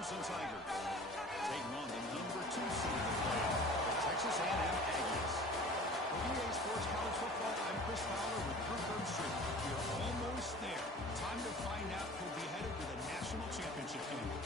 Clemson Tigers, taking on the number 2 seed in the playoff, the Texas A&M Aggies. For EA Sports College Football, I'm Chris Fowler with Kurt Bergstrom. We're almost there. Time to find out who'll be headed to the national championship game.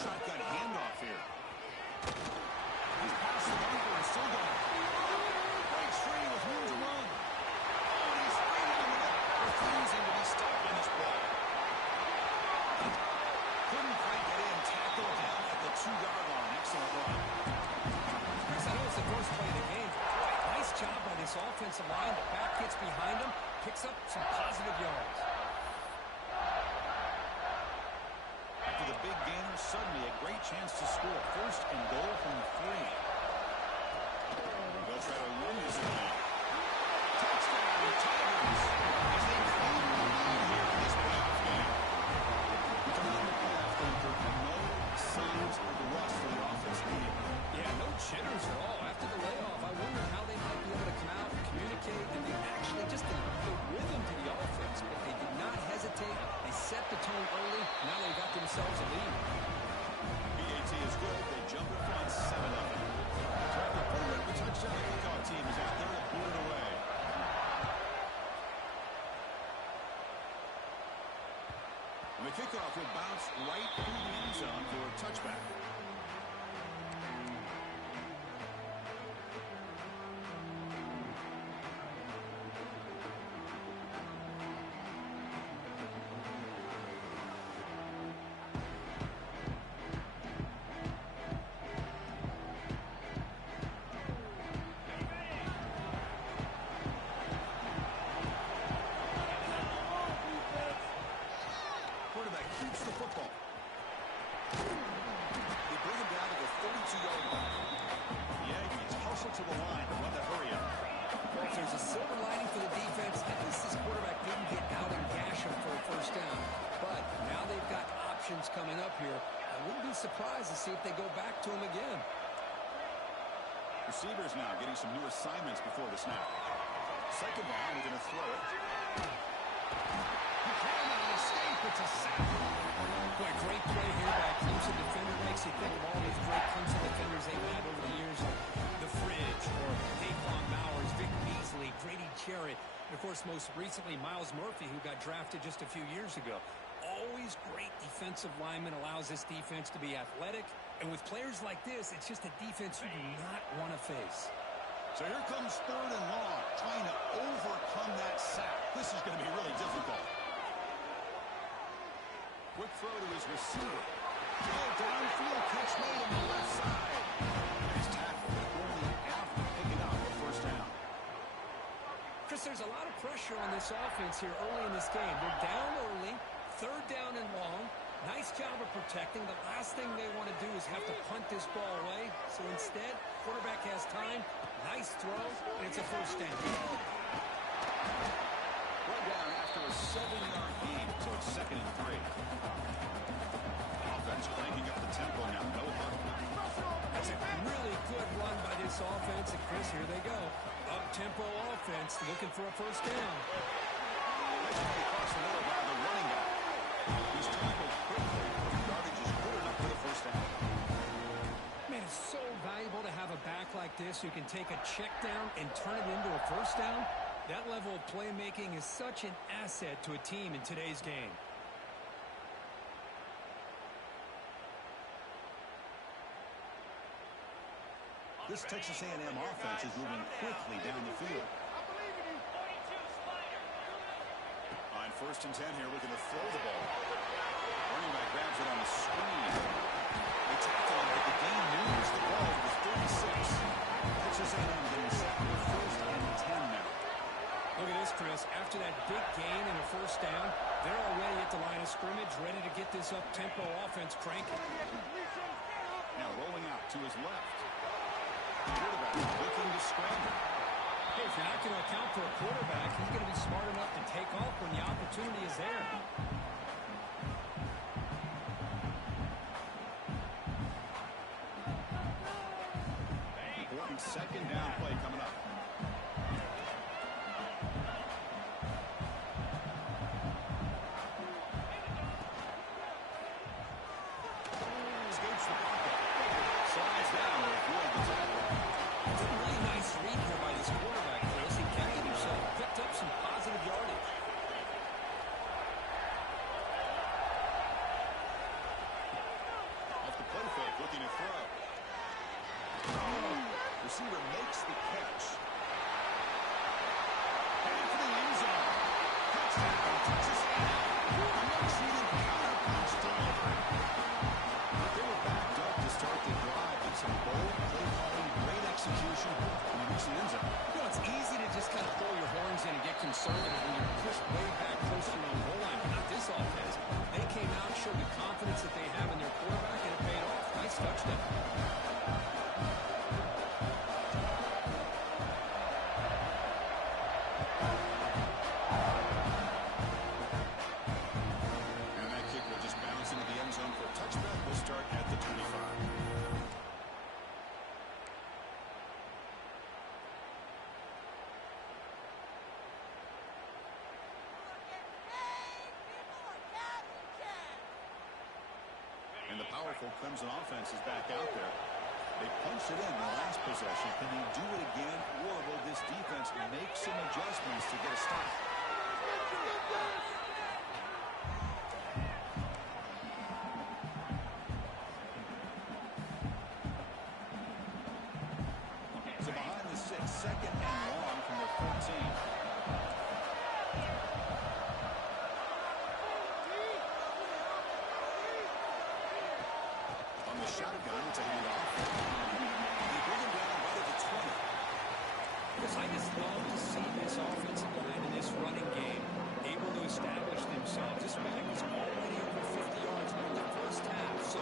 Shotgun handoff here. He's past the bunker and still going. Breaks free with room to run. Oh, and he's freezing with it. Refusing to be stopped in this play. Couldn't quite get in. Tackled down at the 2-yard line. Excellent run. Chris, I know it's the first play of the game. Boy, nice job by this offensive line. The back gets behind him. Picks up some positive yards. The big gainer, suddenly a great chance to score. First and goal from 3. They'll try to win this again. Touchdown, Tigers, as they claim the lead here in this playoff game. Coming into the playoff game, no signs of rust for the offense team. Yeah, no jitters at all. After the layoff, I wondered how they might be able to come out and communicate and be actually just the rhythm to the offense. But they did not hesitate. They set the tone early. Now they got themselves a lead. PAT is good. They jump in front 7-0. So after putting up the touchdown, the kickoff team is out there to boot it away. And the kickoff will bounce right through the end zone for a touchback. Keeps the football. They bring him down to the 32-yard line. The Aggies hustle to the line to run the hurry up. Well, if there's a silver lining for the defense, at least this quarterback didn't get out and gash him for a first down. But now they've got options coming up here. I wouldn't be surprised to see if they go back to him again. Receivers now getting some new assignments before the snap. Second down, we're going to throw it. It's a sack. Boy, great play here by Clemson defender. Makes you think of all these great Clemson defenders they've had over the years. The Fridge, or Daquan Bowers, Vic Beasley, Grady Jarrett, and, of course, most recently, Miles Murphy, who got drafted just a few years ago. Always great defensive lineman, allows this defense to be athletic. And with players like this, it's just a defense you do not want to face. So here comes 3rd and long, trying to overcome that sack. This is going to be really difficult. Quick throw to his receiver. Downfield catch made on the left side. Nice tackle, but only after picking up the first down. Chris, there's a lot of pressure on this offense here early in this game. They're down early, 3rd down and long. Nice job of protecting. The last thing they want to do is have to punt this ball away. So instead, quarterback has time. Nice throw, and it's a first down. One down after a 7-yard gain, so it's 2nd and 3. Offense cranking up the tempo now. No hunt. That's a really good run by this offense. And Chris, here they go. Up-tempo offense looking for a first down. Nice play across the middle by the running back. He's tackled quickly. The yardage is good enough for the first down. Man, it's so valuable to have a back like this who can take a check down and turn it into a first down. That level of playmaking is such an asset to a team in today's game. This Texas A&M offense is moving quickly down the field. On 1st and 10 here, looking to throw the ball. Running back grabs it on the screen. They tackle him, but the game moves the ball to the 36. Texas A&M getting set for 1st and 10 now. Look at this, Chris. After that big gain and a 1st down, they're already at the line of scrimmage, ready to get this up-tempo offense cranking. Now rolling out to his left. The quarterback looking to scramble. Hey, if you're not going to account for a quarterback, he's going to be smart enough to take off when the opportunity is there. Important 2nd down play coming up. Escapes the pocket. Slides down to avoid the tackle. It's a really nice read here by this quarterback, Chris. He kept it himself, picked up some positive yardage. Off the play fake, looking to throw. Receiver makes the catch. Heading for the end zone. Touchdown, Texas A&M. Much-needed counter-punch delivery. They were backed up to start the drive, and some bold play calling, great execution, and they reached the end zone. You know, it's easy to just kind of throw your horns in and get conservative when you're pushed way back close to your own goal line, but not this offense. They came out, showed the confidence that they have in their quarterback, and it paid off. Nice touchdown. And that kick will just bounce into the end zone for a touchback. We'll start at the 25. And the powerful Clemson offense is back out there. They punched it in the last possession. Can they do it again, or will this defense make some adjustments to get a stop? So behind the 6, 2nd and long from the 14. On the shotgun, it's a handoff. They bring him down right at the 20. Because I just love to see this offensive line in this running game able to establish themselves. This back is already over 50 yards in the 1st half. So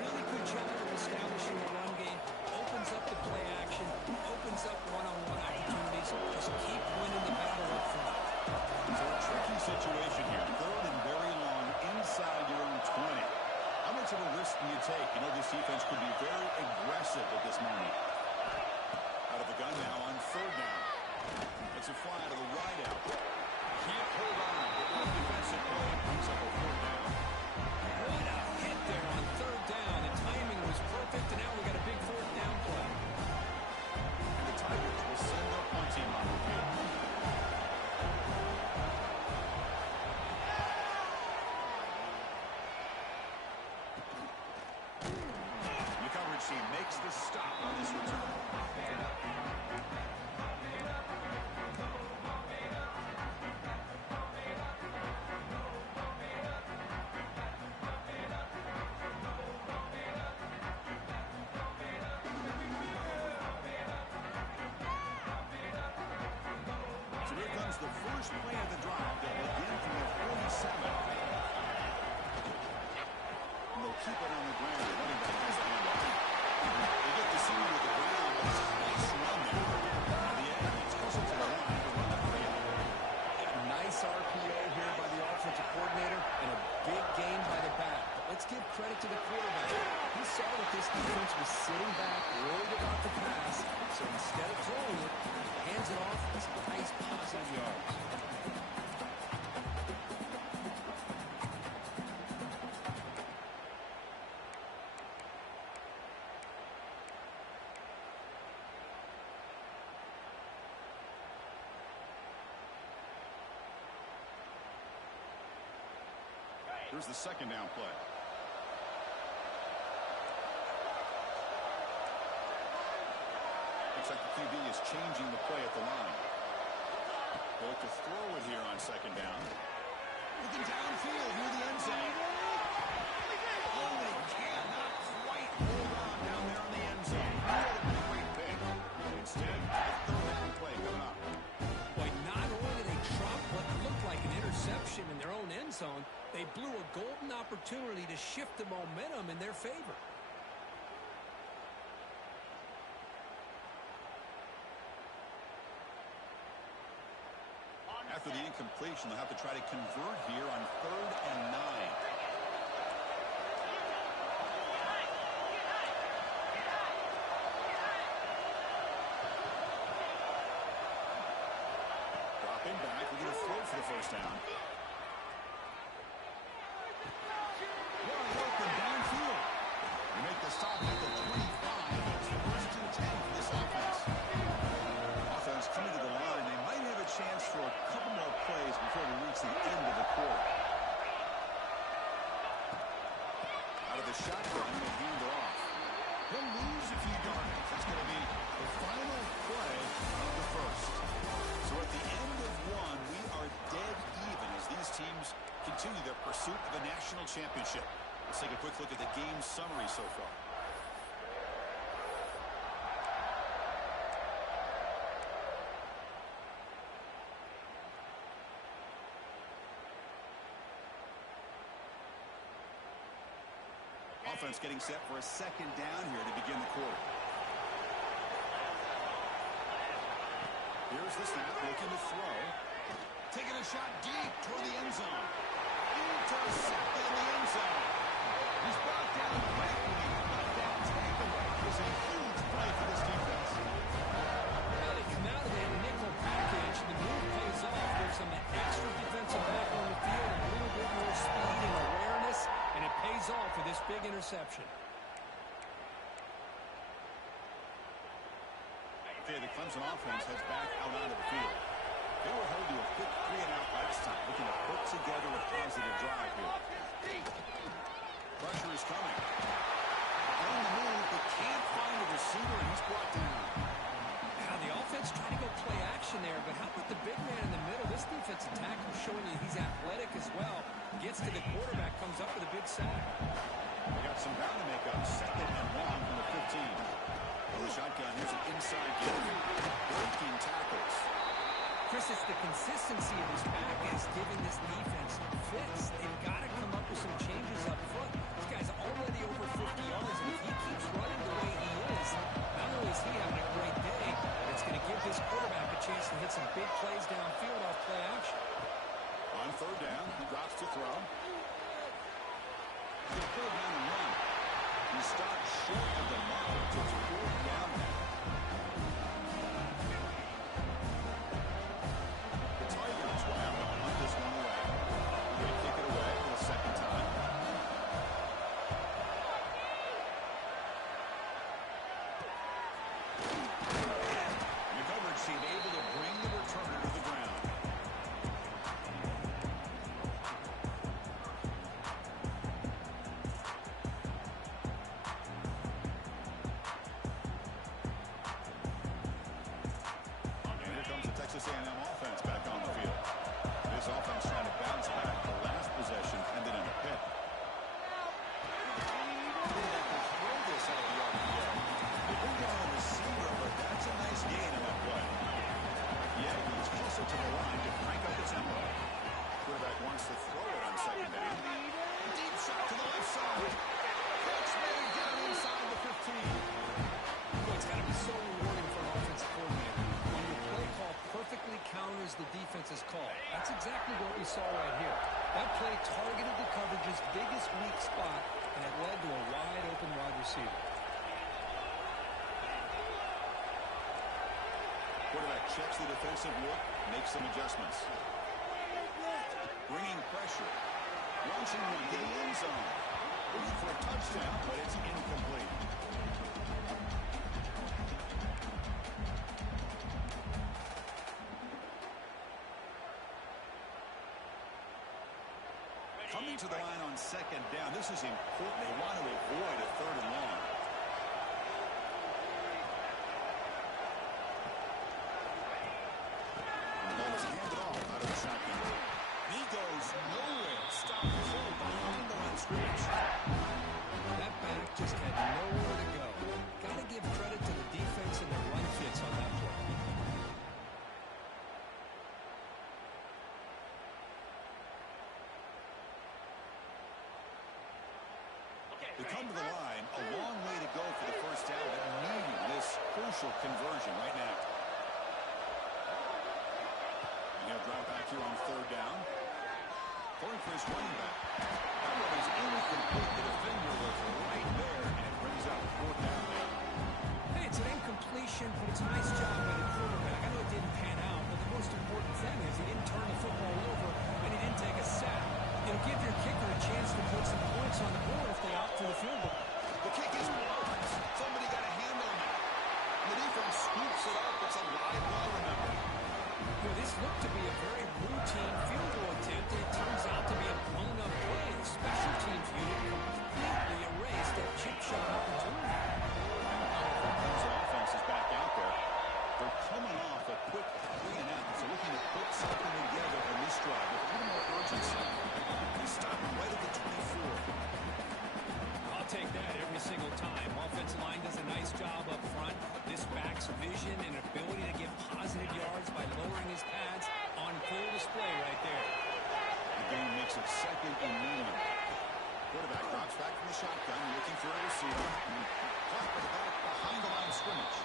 really good job of establishing the run game. Opens up the play action. Opens up one-on-one opportunities. Just keep winning the battle up front. So a tricky situation here. 3rd and very long inside your own 20. How much of a risk do you take? You know, this defense could be very aggressive at this moment. Out of the gun now on 3rd down. It's a fly to the wide out. Can't hold on. The defensive play brings up a 4th down. What a hit there on 3rd down. The timing was perfect, and now we got a big 4th down play. And the Tigers will send their punt team on the field. The coverage team makes the stop on this return. So here comes the first play of the drive. They'll begin from the 47. And they'll keep it on the ground. The running back has the handoff. They get the seam with the ground, but it's a nice run there. And the end, it's closer to the line to run the play out. A nice RPO here by the offensive coordinator and a big gain by the back. Let's give credit to the quarterback. He saw that this defense was sitting back, worried about the pass, so instead of throwing it, hands it off. It's nice positive yards. Here's the 2nd down play. Looks like the QB is changing the play at the line. Both to throw it here on second down. Looking downfield near the end zone. Oh, they cannot quite hold on down there in the end zone. That would have been a great pick. Instead, a third down play coming up. Boy, not only did they drop what looked like an interception in their own end zone, they blew a golden opportunity to shift the momentum in their favor. After the incompletion, they'll have to try to convert here on 3rd and 9. Dropping back, we're going to throw for the first down. Wide open downfield. You make the stop at the 25. It's 1st and 10 for this offense. Offense coming to the line. They might have a chance for a couple more plays before we reach the end of the quarter. Out of the shotgun, they hand it off. He'll lose a few yards. That's going to be the final play of the first. So at the end of one, we are dead even as these teams continue their pursuit of a national championship. Let's take a quick look at the game summary so far. Offense getting set for a second down here to begin the quarter. Here's the snap, looking to throw. Taking a shot deep toward the end zone. Intercepted in the end zone. He's brought down quickly, but that takeaway was a huge play for this defense. Well, they come out of that nickel package. The move pays off. There's some extra defensive back on the field, a little bit more speed and awareness, and it pays off for this big interception. Okay, the Clemson offense heads back out onto the field. They were held to a quick 3-and-out last time, looking to put together a positive drive here. Pressure is coming. On the move, but can't find a receiver, and he's brought down. Now, the offense trying to go play action there, but how about the big man in the middle? This defensive tackle showing you he's athletic as well. Gets to the quarterback, comes up with a big sack. They got some ground to make up. 2nd and 1 from the 15. On the shotgun, here's an inside give. Breaking tackles. Chris, it's the consistency of his back is giving this defense fits. They've got to come up with some changes up front. This guy's already over 50 yards, and if he keeps running the way he is, not only is he having a great day, but it's going to give this quarterback a chance to hit some big plays downfield off play action. On 3rd down, he drops to throw. He's going to pull down and run. He stopped short of the mark to 4th down now. The Tigers will have to hunt this one away. They kick it away for the second time. The coverage team able to bring the returner to the ground. Texas A&M offense back on the field. This offense trying to bounce back. The last possession ended in a pick. Throw this out of the RPA. They bring down a receiver, but that's a nice gain on that play. Yeah, he's closer to the line to crank up the tempo. Quarterback wants to throw it on 2nd down. Deep shot to the left side. Catch made down inside the 15. Well, it's got to be so rewarding for an offensive coordinator. Perfectly counters the defense's call. That's exactly what we saw right here. That play targeted the coverage's biggest weak spot, and it led to a wide-open wide receiver. Quarterback checks the defensive look, makes some adjustments. Bringing pressure. Launching one to the end zone. Looking for a touchdown, but it's incomplete. Coming to the line on 2nd down. This is important. They want to avoid a 3rd and long. They come to the line, a long way to go for the first down, but needing this crucial conversion right now. He'll drop back here on third down. Going for his running back. That one is incomplete. The defender was right there, and it brings up fourth down now. Hey, it's an incompletion, but it's a nice job by the quarterback. I know it didn't pan out, but the most important thing is he didn't turn the football over, and he didn't take a sack. It'll give your kicker a chance to put some points on the board if they opt for the field goal. The kick is blocked. Somebody got a hand on that. And the defense scoops it up. It's a live ball, remember. This looked to be a very routine field goal attempt, and it turns out to be a blown-up play. The special teams unit completely erased that chip shot opportunity. Clemson offense is back out there. They're coming off a quick 3-and-out, so looking to put something together in this drive with a little more urgency. They stop right at the 24. I'll take that every single time. Offensive line does a nice job up front. This back's vision and ability to get positive yards by lowering his pads on full display right there. The game makes it second and medium. Quarterback drops back from the shotgun, looking for a receiver. Caught by the back behind the line of scrimmage.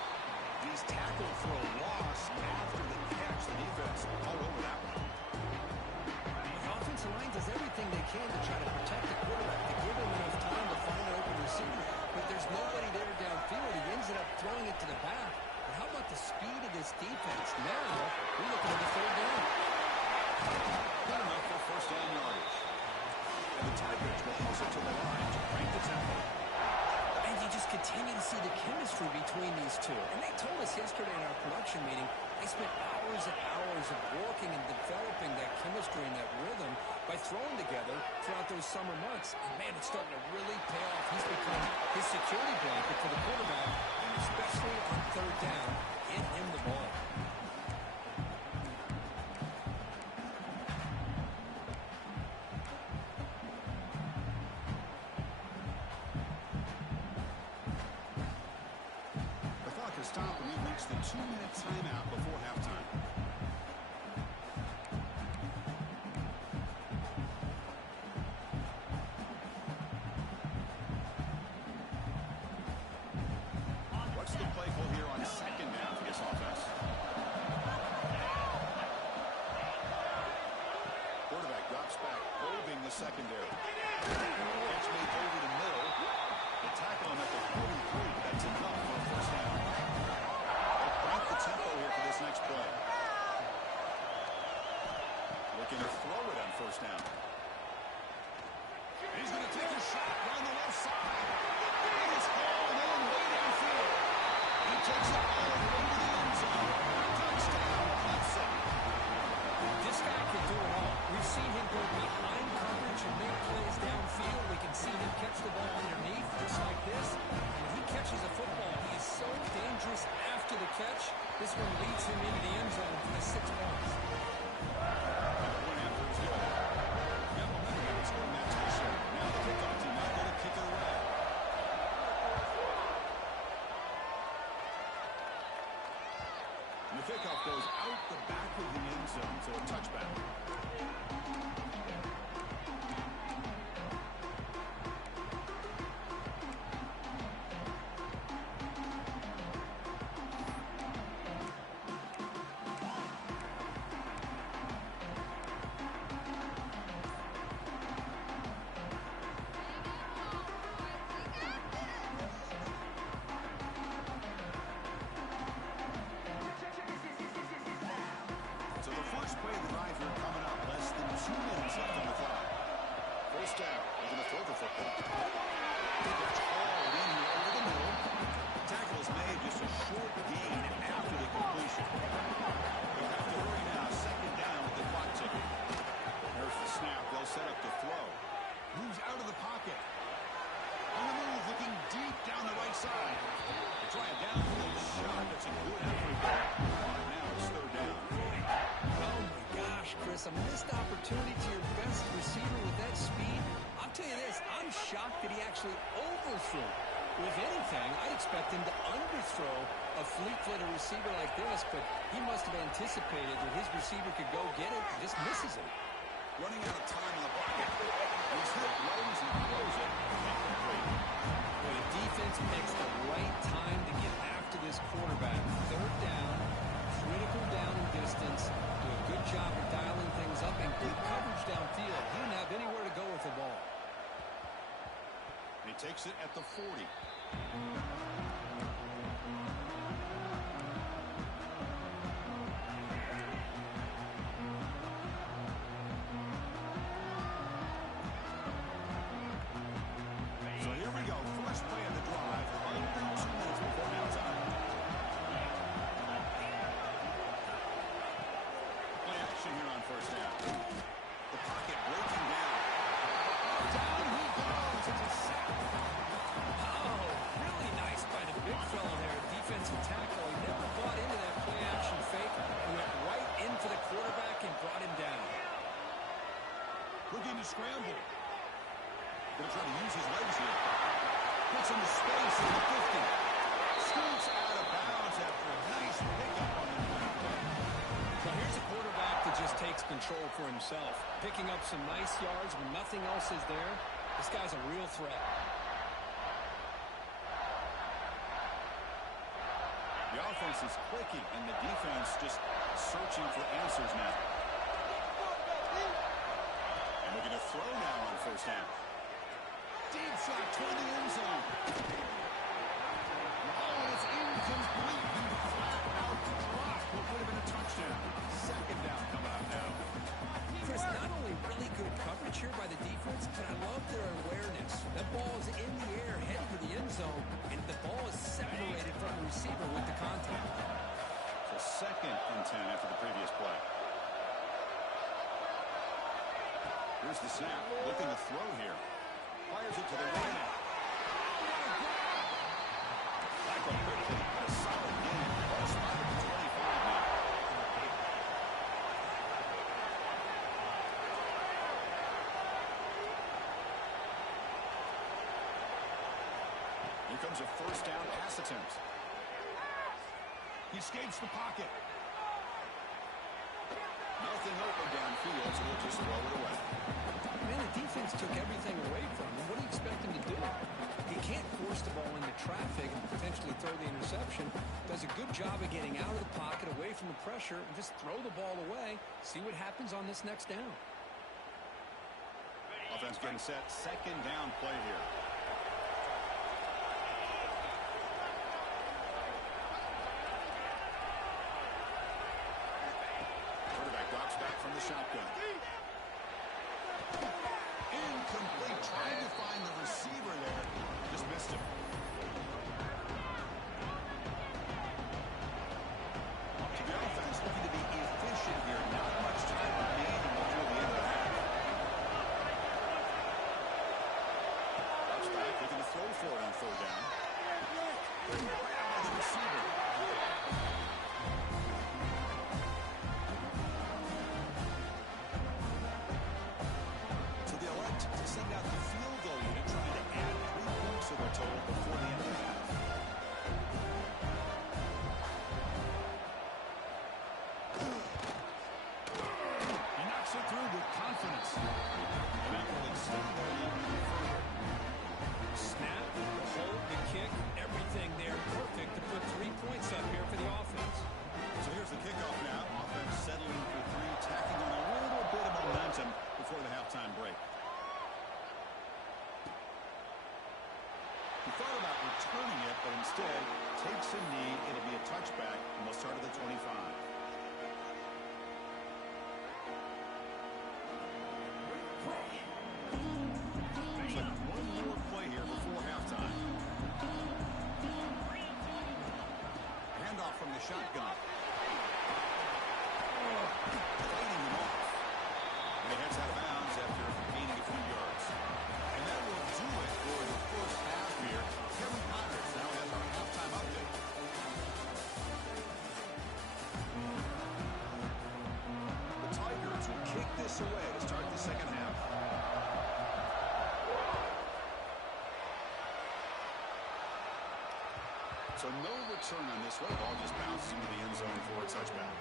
He's tackled for a loss after the catch. The defense all over that one. The offensive line does everything they can to try to protect the quarterback, to give him enough time to find an open receiver. But there's nobody there downfield. He ends up throwing it to the back. But how about the speed of this defense? Now, we're looking at the third down. Good enough for first down yardage. And the Tigers will hustle to the line to crank the tempo. And you just continue to see the chemistry between these two. And they told us yesterday in our production meeting, they spent hours and hours of working and developing that chemistry and that rhythm by throwing together throughout those summer months. And, man, it's starting to really pay off. He's become his security blanket for the quarterback, and especially on third down, get him the ball. Stop, and we've reached the 2-minute timeout before halftime. What's the play call here on second down for this offense? Quarterback drops back, probing the secondary. Catch made over the middle. The tackle him at the 43. That's enough for a first down. The tempo here for this next play. Looking to throw it on first down. He's going to take a shot down the left side. It is hauled in way downfield. He takes it all the way to the end zone. Touchdown, Clemson. This guy can do it all. We've seen him go behind coverage and make plays downfield. We can see him catch the ball underneath just like this. When he catches a football, he is so dangerous after the catch. This one leads him into the end zone for the 6 points. Point after is good. Yeah, momentum is going that touchdown. Now the kickoff team not going to kick it away. And the kickoff goes out the back of the end zone, so a touchback. A missed opportunity to your best receiver with that speed. I'll tell you this, I'm shocked that he actually overthrew. If anything, I'd expect him to underthrow a fleet-footed receiver like this, but he must have anticipated that his receiver could go get it and just misses it. Running out of time in the pocket. He's hit right as he throws it. Well, the defense picks the right time to get after this quarterback. Third down, critical down and distance. Do a good job of dialing things up and good coverage downfield. He didn't have anywhere to go with the ball. And he takes it at the 40. So here we go. First play of the drive. Under 2 minutes before halftime. Play action here on first down. The pocket breaking down. Down he goes. It's a sack. Oh, really nice by the big fella there. Defensive tackle. He never bought into that play action fake. He went right in for the quarterback and brought him down. Looking to scramble. Going to try to use his legs here. Puts into space at the 50. Scoots out of bounds after a nice pickup on the play. So here's a quarterback that just takes control for himself. Picking up some nice yards when nothing else is there. This guy's a real threat. The offense is clicking, and the defense just searching for answers now. And looking to throw now on first down. Deep shot toward the end zone. Oh, it's incomplete. He flat out dropped what would have been a touchdown. Second down coming up now. Chris, not only really good coverage here by the defense, but I love their awareness. That ball is in the air, heading for the end zone, and the ball is separated from the receiver with the contact. So 2nd and 10 after the previous play. Here's the snap. Looking to throw here. Fires it to the right. Michael quickly had a solid game. Ball spotted at the 25 now. Here comes a first down pass attempt. He escapes the pocket. Nothing open downfield, so he'll just throw it away. Man, the defense took everything away from him. What do you expect him to do? He can't force the ball into traffic and potentially throw the interception. Does a good job of getting out of the pocket, away from the pressure, and just throw the ball away. See what happens on this next down. Offense getting set. Second down play here. Quarterback drops back from the shotgun. Incomplete. Trying to find the receiver there. Just missed him. To the offense, looking to be efficient here. Not much time remaining before the end of the half. Drops back, looking to throw for it on third down. Grab by the receiver. To send out the field goal unit, trying to add 3 points to their total before the end of the half. He knocks it through with confidence. And that will extend the lead even further. Snap, the hold, the kick, everything there perfect to put 3 points up here for the offense. So here's the kickoff now. Offense settling for 3, tacking on a little bit of momentum before the halftime break. He thought about returning it, but instead takes a knee. It'll be a touchback, and they'll start at the 25. There's like one more play here before halftime. Handoff from the shotgun. Leading him off. And he heads out of bounds after gaining a few yards. And that will do it for the first half here. Kevin Connors now has our halftime update. The Tigers will kick this away to start the second half. So no return on this one. Ball just bounces into the end zone for a touchback.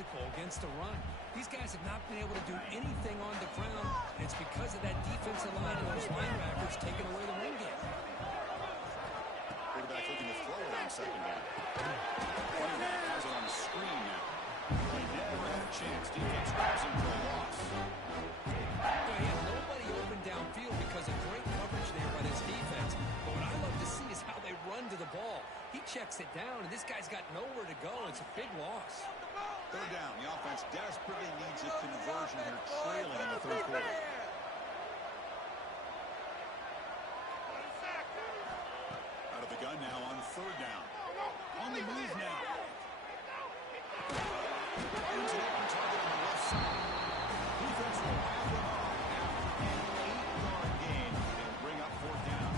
physical against the run. These guys have not been able to do anything on the ground, and it's because of that defensive line and those linebackers taking away the run game. Quarterback looking to throw it on second down. Quarterback has it on the screen now. They never had a chance. Defense grabs him for a loss. He had nobody open downfield because of great coverage there by this defense. But what I love to see is how they run to the ball. He checks it down, and this guy's got nowhere to go. It's a big loss. Third down. The offense desperately needs a conversion here, trailing in the third quarter. Out of the gun now on third down. On the move now. Finds an open target on the left side. Defense will have them on after an 8-yard gain and bring up fourth down.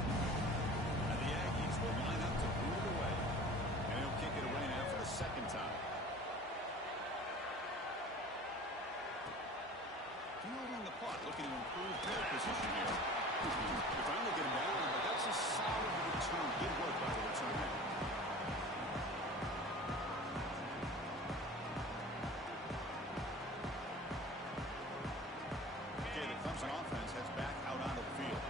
And the Aggies will line up to boot it away. And he'll kick it away now for the second time. Fielding the punt, looking to improve field position here. They finally get him down, but that's a solid return. Good work by the return man. Okay, the Clemson offense heads back out onto the field.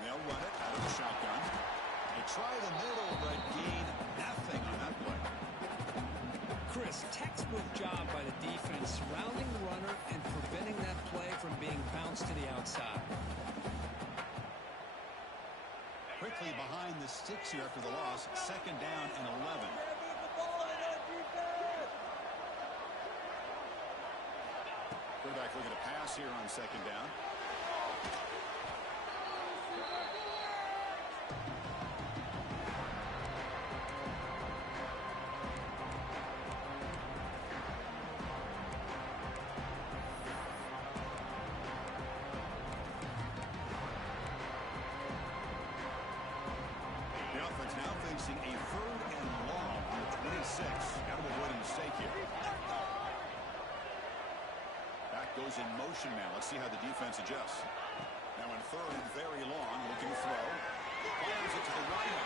They'll run it out of the shotgun. They try the middle, but gain nothing on that play. Chris, textbook job by the defense, surrounding the runner and preventing that play from being bounced to the outside. Quickly behind the sticks here after the loss. Second down and 11. Quarterback looking to pass here on second down. The offense now facing a third and long on the 26. Got to avoid a mistake here. Back goes in motion now. Let's see how the defense adjusts. Now in third and very long, looking to throw. Fires it to the right.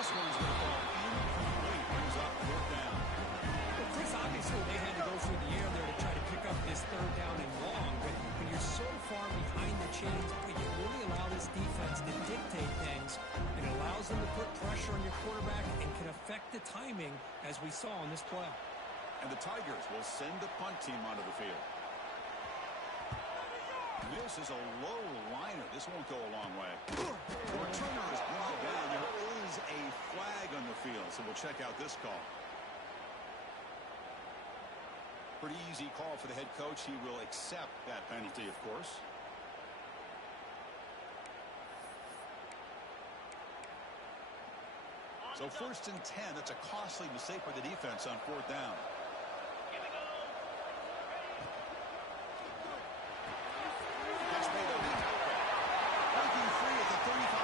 This one's going to fall incomplete. Brings up fourth down. Well, Chris, obviously they had to go through the air there to try to pick up this third down and long, but when you're so far behind the chains, you really allow this defense to dictate things. It allows them to put pressure on your quarterback and can affect the timing, as we saw on this play. And the Tigers will send the punt team onto the field. This is a low liner. This won't go a long way. The returner is brought down. There is a flag on the field, so we'll check out this call. Pretty easy call for the head coach. He will accept that penalty, of course. So first and 10. That's a costly mistake for the defense on fourth down. That's made on the tackle. Breaking free at the 35.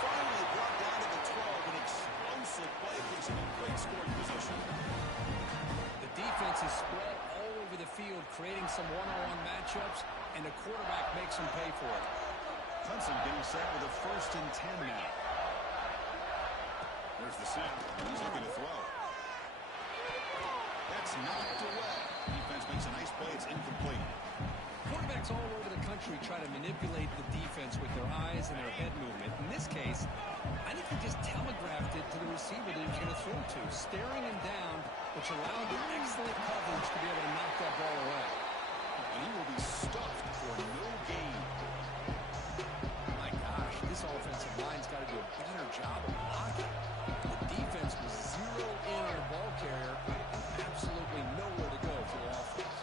Finally brought down to the 12. An explosive play puts him in great scoring position. The defense is spread all over the field, creating some one-on-one matchups, and the quarterback makes them pay for it. Clemson getting set with a first and 10 now. There's the snap. He's looking to throw. That's knocked away. Defense makes a nice play. It's incomplete. Quarterbacks all over the country try to manipulate the defense with their eyes and their head movement. In this case, I think he just telegraphed it to the receiver that he was going to throw to, staring him down, which allowed the excellent coverage to be able to knock that ball away. And he will be stuffed for no gain. My gosh, this offensive line's got to do a better job of blocking. The defense was zero in on the ball carrier and absolutely nowhere to go for the offense.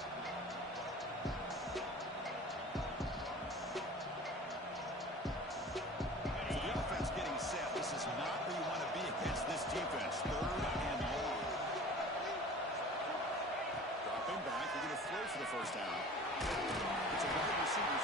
So the offense getting set. This is not where you want to be against this defense. Third and long. Dropping back. We're going to throw for the first down. It's a wide receiver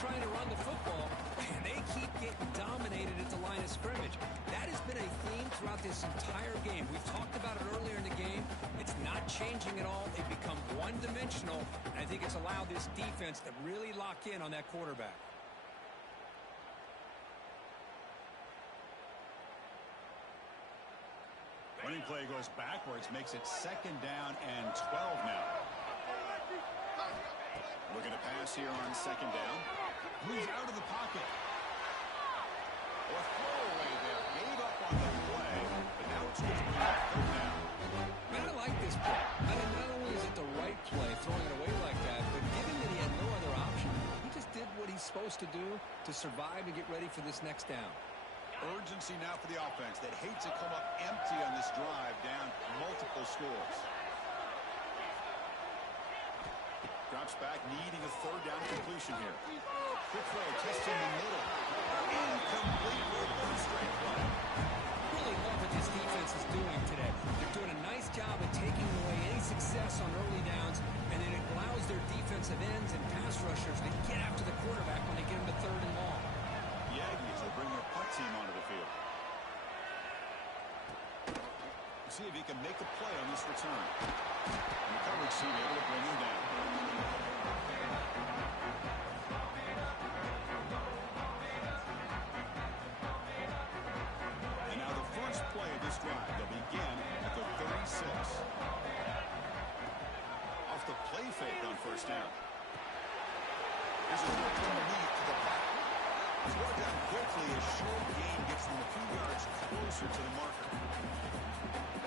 trying to run the football, and they keep getting dominated at the line of scrimmage. That has been a theme throughout this entire game. We've talked about it earlier in the game. It's not changing at all. They've become one-dimensional, and I think it's allowed this defense to really lock in on that quarterback. Running play goes backwards, makes it 2nd down and 12 now. Looking to pass here on 2nd down. Moves out of the pocket. Or throwaway there. Gave up on the play, but now it's going to bring up 3rd down. Man, I like this play. I mean, not only is it the right play, throwing it away like that, but given that he had no other option, he just did what he's supposed to do to survive and get ready for this next down. Urgency now for the offense that hates to come up empty on this drive, down multiple scores. Drops back, needing a 3rd down completion here. Quick throw, testing the middle. Incomplete with 1 straight play. Really love what this defense is doing today. They're doing a nice job of taking away any success on early downs, and then it allows their defensive ends and pass rushers to get after the quarterback when they get him to 3rd and long. The Aggies will bring their punt team onto the field. See if he can make a play on this return. And the coverage team able to bring him down. And now the first play of this drive. They'll begin at the 36. Off the play fake on 1st down. There's a look underneath to the back. He's brought down quickly as short gain gets them a few yards closer to the marker.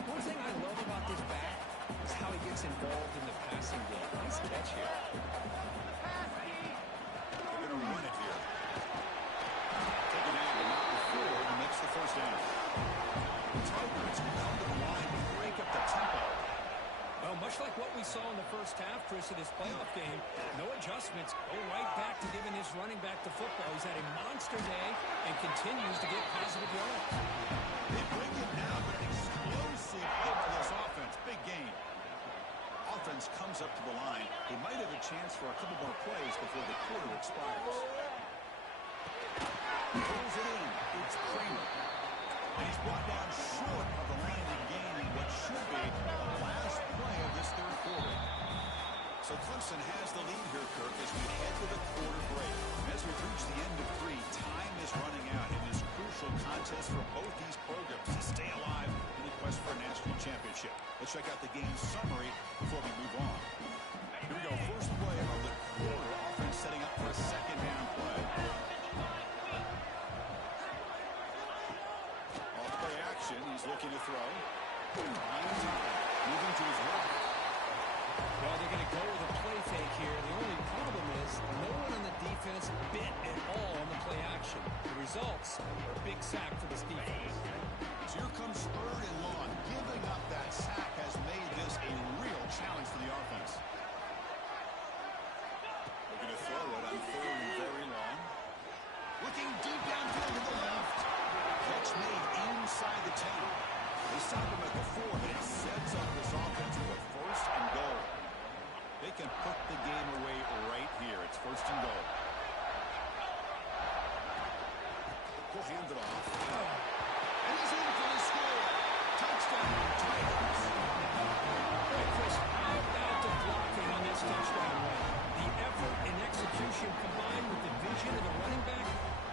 One thing I love about this back is how he gets involved in the passing game. Nice catch here. They're going to run it here. Taken out and not before he makes the 1st down. The Tigers come to the line to break up the tempo. Well, much like what we saw in the first half, Chris, of this playoff game, no adjustments. Go right back to giving this running back the football. He's had a monster day and continues to get positive yards. They bring it now, but an explosive hit to this offense. Big gain. Offense comes up to the line. They might have a chance for a couple more plays before the quarter expires. Pulls it in. It's Kramer. And he's brought down short of the line and gaining what should be the last play of this 3rd quarter. So Clemson has the lead here, Kirk, as we head to the quarter break. And as we've reached the end of 3, time is running out in this crucial contest for both these programs to stay alive in the quest for a national championship. Let's check out the game summary before we move on. Here we go. First play of the quarter. Offense setting up for a 2nd down play. Off play action. He's looking to throw. Moving to his left. Well, they're going to go with a play fake here. The only problem is no one on the defense bit at all on the play action. The results are a big sack for this defense. So here comes 3rd and long. Giving up that sack has made this a real challenge for the offense. Looking to throw it on 3rd and very long. Looking deep downfield to the left. Catch made inside the 10. They stop him at the 4, but it sets up this offense with a 1st and goal. They can put the game away right here. It's 1st and goal. We'll hand it off. And he's in for the score. Touchdown, Tigers. Hey, Chris, how about the blocking on this touchdown run? The effort and execution combined with the vision of the running back,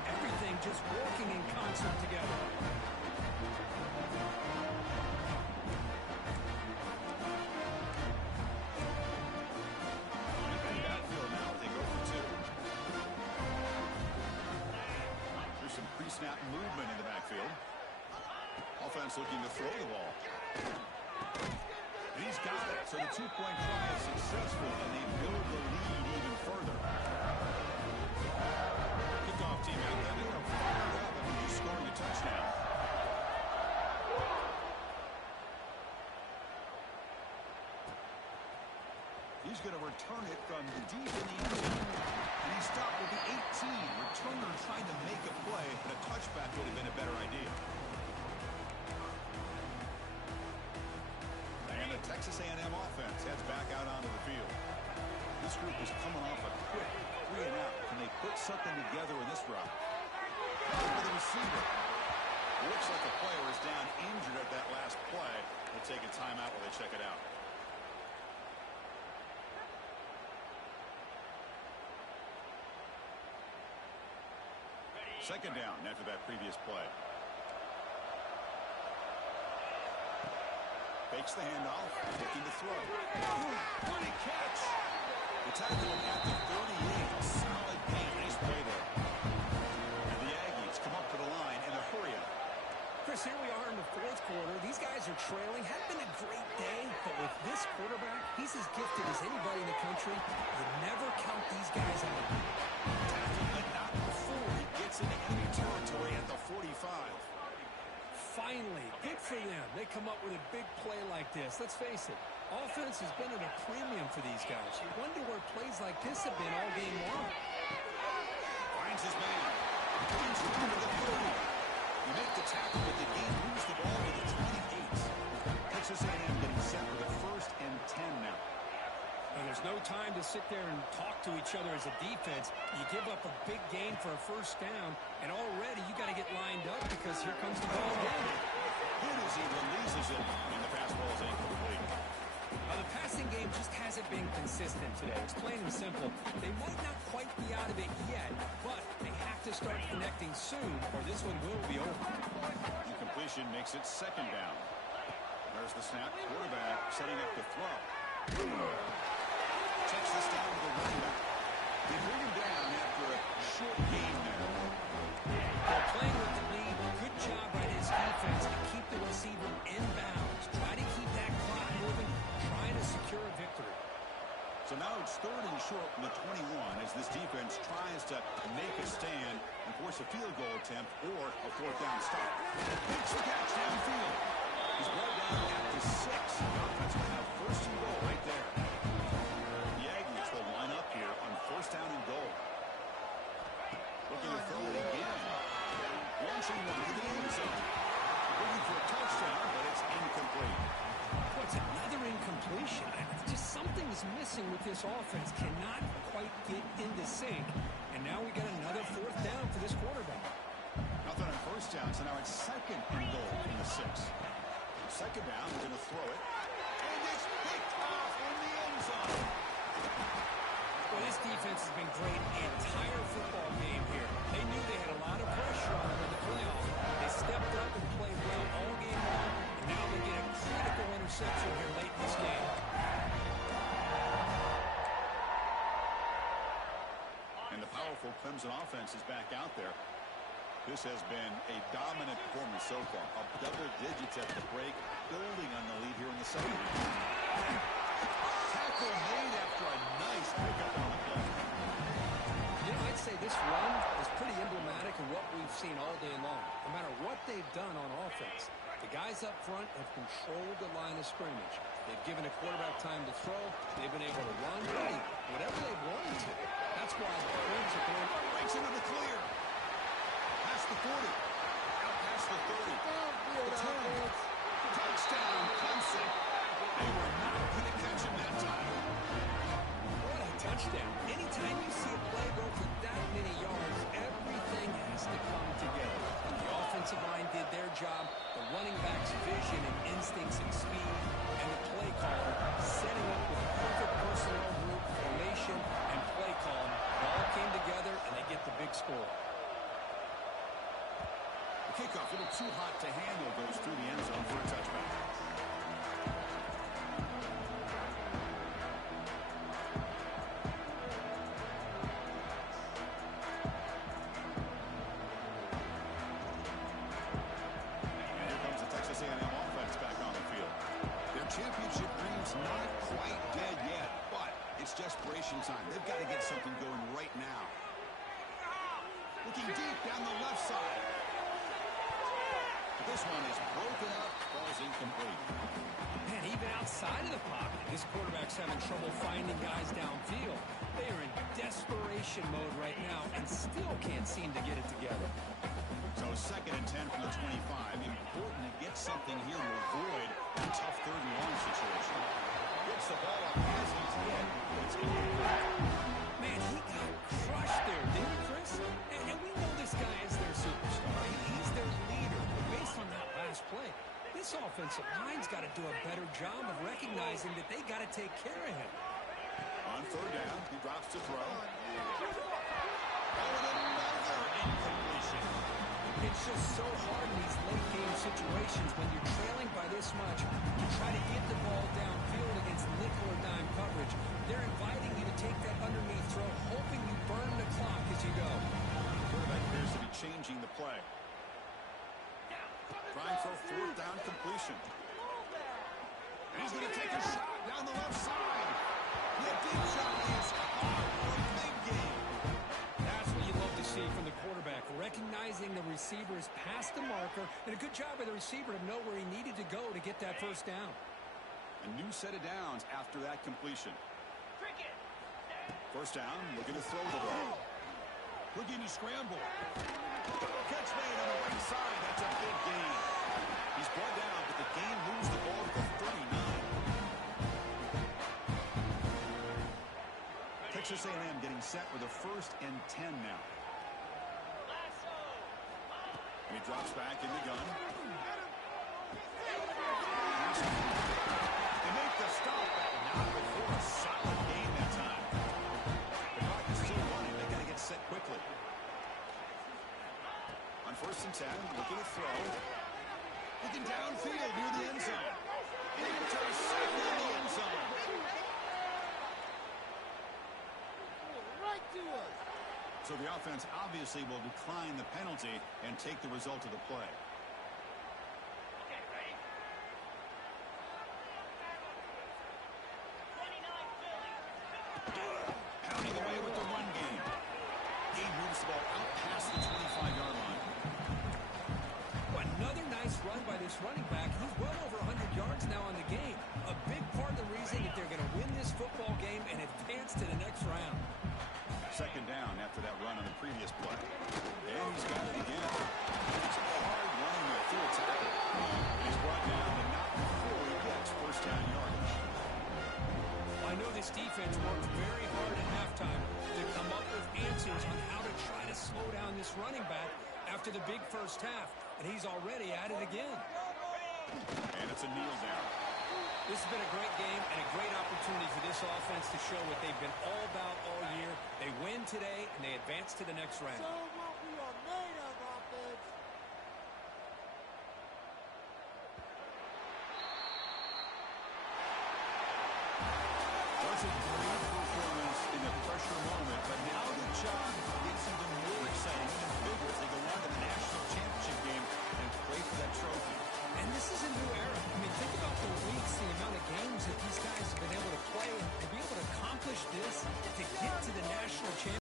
everything just working in concert together. Snap movement in the backfield. Offense looking to throw the ball. And he's got it. So the 2-point try is successful, and they build the lead even further. Kickoff team out there. They're fired up and just scoring a touchdown. He's going to return it from deep in the end zone. And he stopped with the 18. Returner trying to make a play, but a touchback would have been a better idea. And the Texas A&M offense heads back out onto the field. this group is coming off a quick 3-and-out. Can they put something together in this route? Over the receiver. Looks like the player is down injured at that last play. They'll take a timeout while they check it out. Second down after that previous play. Fakes the handoff, looking to throw. What a catch! The tackle at the 38. Solid gain. Nice play there. And the Aggies come up to the line in a hurry-up. Chris, here we are in the fourth quarter. These guys are trailing. Had been a great day, but with this quarterback, he's as gifted as anybody in the country. You never count these guys out. Tackle, but not before he gets into enemy territory at the 45. Finally, good for them. They come up with a big play like this. Let's face it, offense has been at a premium for these guys. You wonder where plays like this have been all game long. Finds his man. Into the 30. You make the tackle, but the game moves the ball to the 28. Texas A&M getting set for the 1st and 10 now. And there's no time to sit there and talk to each other as a defense. You give up a big gain for a first down, and already you got to get lined up because here comes the ball again. Good as he releases it, and the pass ball is incomplete. The passing game just hasn't been consistent today. It's plain and simple. They might not quite be out of it yet, but they have to start connecting soon, or this one will be over. Incompletion makes it second down. There's the snap. Quarterback setting up to throw. Checks this down with a running back. They bring him down after a short game there. They're playing with the lead. Good job by his defense to keep the receiver in bounds. Try to keep that clock moving. Trying to secure a victory. So now it's 3rd and short from the 21 as this defense tries to make a stand and force a field goal attempt or a 4th down stop. Makes the catch downfield. He's brought down at the 6. The offense will have 1st and goal right there. The Aggies will line up here on 1st down and goal. Looking to throw it again. Launching one to the end zone. Looking for a touchdown, but it's incomplete. What's another incompletion? Just something's missing with this offense. Cannot quite get into sync. And now we got another 4th down for this quarterback. Nothing on 1st down, so now it's 2nd and goal from the 6. 2nd down, we're going to throw it. And it's picked off in the end zone. Well, this defense has been great the entire football game here. They knew they had a lot of pressure on them in the playoffs. They stepped up and played well all game long, and now they get a critical interception here late in this game. And the powerful Clemson offense is back out there. This has been a dominant performance so far. Up double digits at the break, building on the lead here in the 2nd. Tackle made after a nice pickup on the play. You know, I'd say this run is pretty emblematic of what we've seen all day long. No matter what they've done on offense, the guys up front have controlled the line of scrimmage. They've given a quarterback time to throw. They've been able to run whatever they've wanted to. That's why the points are going Breaks into the clear. Past the 40. Out past the 30. The 10. Touchdown, Clemson. They were not going to catch him that time. What a touchdown. Anytime you see a play go for that many yards, everything has to come together. The offensive line did their job, the running back's vision and instincts and speed, and the play caller setting up with a perfect personnel group, formation, and play call. It all came together, and they get the big score. The kickoff, a little too hot to handle, goes through the end zone for a touchback. Championship dreams not quite dead yet, but it's desperation time. They've got to get something going right now. Looking deep down the left side. But this one is broken up, falls incomplete. Man, even outside of the pocket, this quarterback's having trouble finding guys downfield. They are in desperation mode right now and still can't seem to get it together. So 2nd and 10 from the 25. Important to get something here to avoid a tough 3rd and long situation. Good Gets the ball up as he's hit. It's incomplete. Man, he got crushed there, didn't he, Chris? And we know this guy is their superstar. He's their leader. But based on that last play, this offensive line's got to do a better job of recognizing that they got to take care of him. On third down, he drops to throw. Oh, and another incompletion. It's just so hard in these late-game situations when you're trailing by this much to try to get the ball downfield against nickel or dime coverage. They're inviting you to take that underneath throw, hoping you burn the clock as you go. Quarterback appears to be changing the play. Trying for a fourth down completion. And he's going to take a shot down the left side. The deep shot is caught for a big gain. That's what you love to see from the quarterback, recognizing the receiver is past the marker, and a good job by the receiver to know where he needed to go to get that first down. A new set of downs after that completion. First down, looking to throw the ball. Looking to scramble. Catch made on the right side. That's a big gain. He's brought down, but the game moves the ball to the 39. Texas A&M getting set with a 1st and 10 now. And he drops back in the gun. They make the stop, but not before a solid gain that time. The clock is still running. They got to get set quickly. On 1st and 10, looking to throw. Looking downfield near the end zone. Intercepted in the end zone. Right to us. So the offense obviously will decline the penalty and take the result of the play. Pounding away with the run game. He moves the ball out past the 25-yard line. Another nice run by this running back. He's well over 100 yards now on the game. A big part of the reason that they're going to win this football game and advance to the next round. Second down after that run on the previous play. And he's got it again. It's a hard running there through a tackle. He's brought down, but not before he gets first down yardage. I know this defense worked very hard at halftime to come up with answers on how to try to slow down this running back after the big first half. And he's already at it again. And it's a kneel down. This has been a great game and a great opportunity for this offense to show what they've been all about all year. They win today, and they advance to the next round.